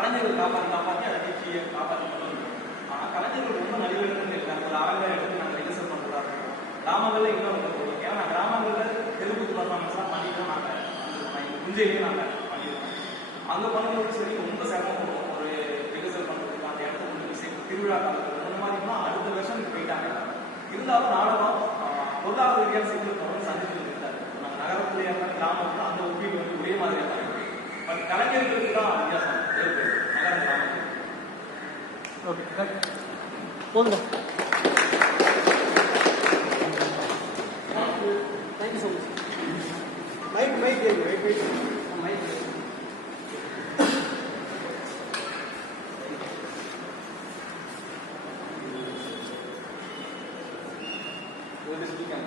கலைஞர்கள் காப்பாற்றி அதை நீக்கி காப்பாற்றி கொண்டு. ஆனால் கலைஞர்கள் ரொம்ப நலிவுன்னு இருக்காங்க. ஒரு அரங்க எடுத்து நாங்கள் ரிஹர்சல் பண்ணுறதா இருக்கோம். கிராமங்களில் இன்னும் ரொம்ப போடுவோம். ஏன்னா கிராமங்களில் தெலுங்கு பர்ஃபார்மன்ஸ்லாம் பண்ணி தான் நாங்கள் குஞ்சையிலேயே நாங்கள் பண்ணியிருக்கோம். அங்கே பண்ணும்போது சரி ரொம்ப சிரமம் ஒரு ரிஹர்சல் பண்ணுறதுக்கு அந்த இடத்த கொண்டு திருவிழா காலத்தில் அந்த மாதிரிலாம் அடுத்த வருஷம் போயிட்டாங்க. இருந்தாலும் நாடகம் பொருளாதார ரீதியான சிக்கல் தொடர்ந்து சந்திச்சுட்டு இருக்காரு. நாங்கள் நகரத்துலேயே இருந்தால் கிராமத்தில் அந்த ஒப்பீடு வந்து ஒரே மாதிரியாக தான் இருக்கு. பட் கலைஞர்களுக்கு தான் வித்தியாசம் ஏற்படுது நகர கிராமத்தில். ஓகே போதுங்க. Thank you so much. Mic mic mic mic mic ஒரு ஸ்பீக்கர்